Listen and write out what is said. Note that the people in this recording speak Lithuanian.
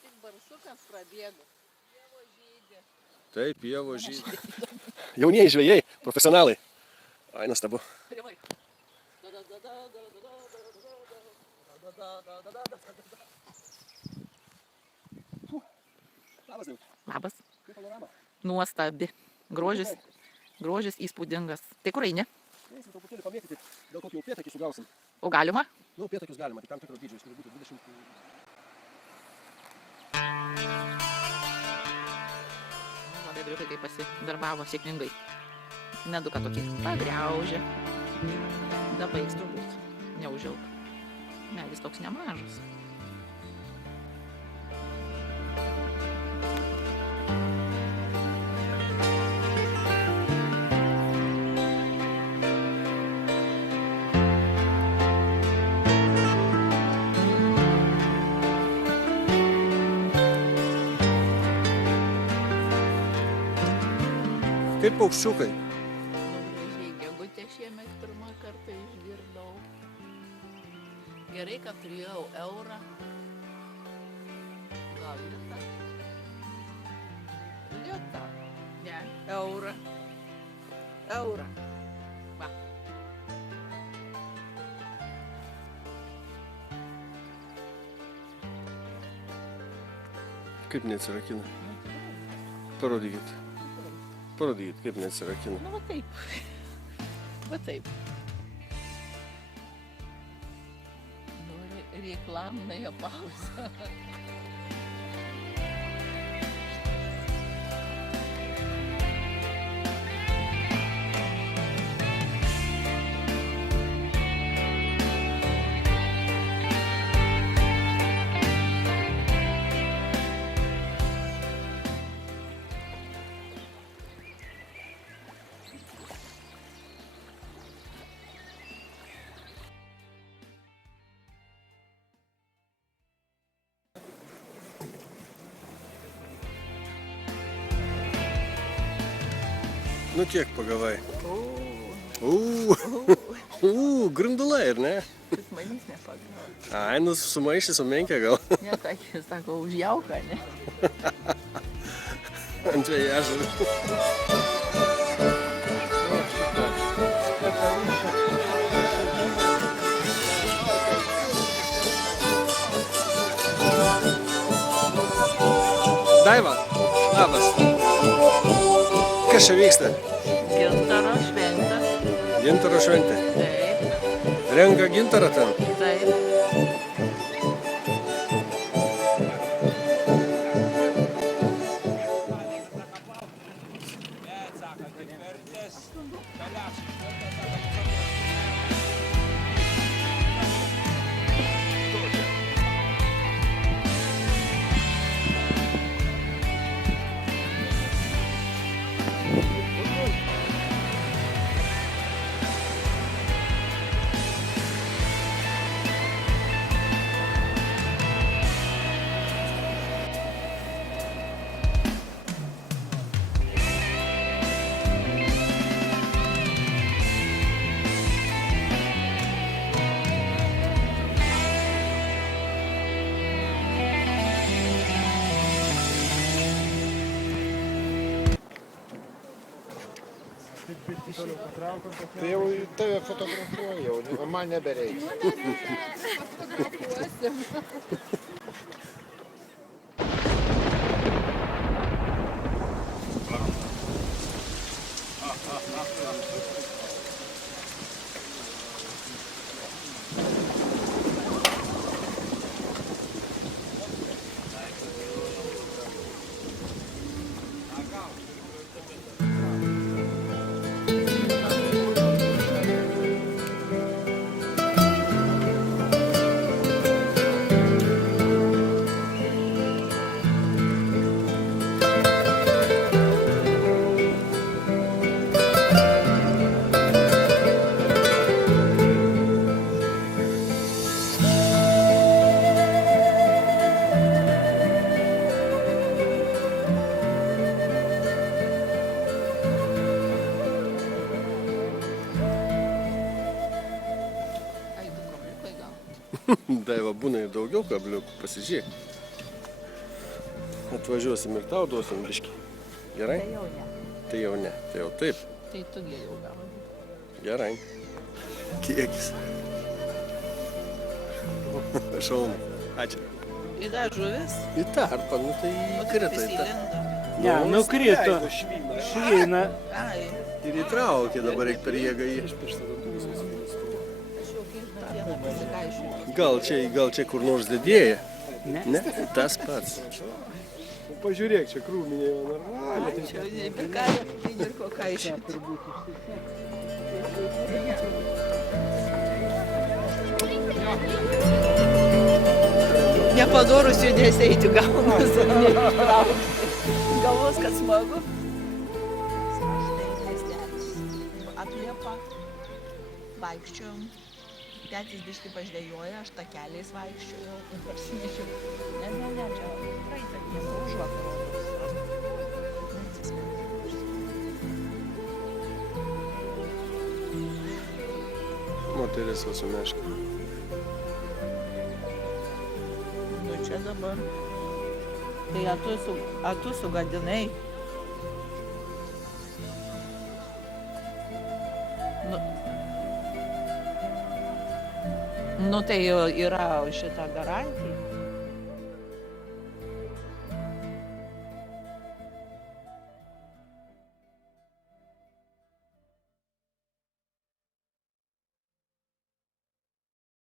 tik barsukas prabėgo. Pievo žydė. Taip, pievo žydė. Jaunieji žvejai, profesionalai. Ai, nuostabu. Rimai. Labas, jau. Labas. Kaip panorama? Nuostabi. Grožis įspūdingas. Tai kur eini? Eisim truputėlį pamėtyti, dėl kokį jau pėtakį sugausim. O galima? Nu, pėtakius galima, tik tam tikro dydžio, jis turi būti 20. Vedriukai kaip pasidarbavo sėkmingai. Neduka tokį pagriaužė. Dabaigs turbūt. Neužilg. Medis toks nemažas. Kaip paukščiukai. Gražiai gegutę šiemet pirmą kartą išgirdau. Gerai, kad turėjau eurą. Gal lietą? Lietą. Ne, eurą. Eurą. Va. Kaip neatsirakina? Parodykit. Parodykit, kaip neatsirakina. Nu, va taip. Va taip. Nu, reklamная пауза. Nu kiek pagavai? Grundulai, ar ne? Jis manys nepagavo. Ai, nu sumaišė su menkė gal. Ne, tai jis sako, už jauką, ne? Ant žvejų. Daiva, labas. Kas čia vyksta? Gintaro šventė. Gintaro šventė. Taip, Renka gintarą ten. taip. Tai jau tave fotografuoju, o man nebereikia. Fotografuosim. Daiva, būna ir daugiau kabliukų, pasižiūrėk. Atvažiuosim ir tau duosim biškį. Gerai? Tai jau ne. Tai jau ne. Tai jau taip. Tai tu geriau gauni. Gerai. Kiekis. Šaunu. Ačiū. Į tą žuvis? Į tarpą, nu tai krito į tą. Ne, nukrito. Švina. Ai, Ir įtraukė, dabar reikia per jėgą jį. aš jau kiekvieną dieną pasikaišiu. Gal čia kur nors didėja? Ne. Ne, tas pats. Pažiūrėk, čia krūminė jau normaliai. Čia nepirkąją, tai ir ko kaišyti. Nepadorus judesiai tu gaunas, neištraukti. Galvos, kad smagu. Štai miestelis. Apliepa, vaikščiojom. Tetis biškį pažvėjoja, aš takeliais vaikščiojau ir parsinešiau. Ne, čia praeitą dieną už vakaro. Moteris su meška. Nu čia dabar. Tai a tu sugadinai. Nu tai yra šita garantija.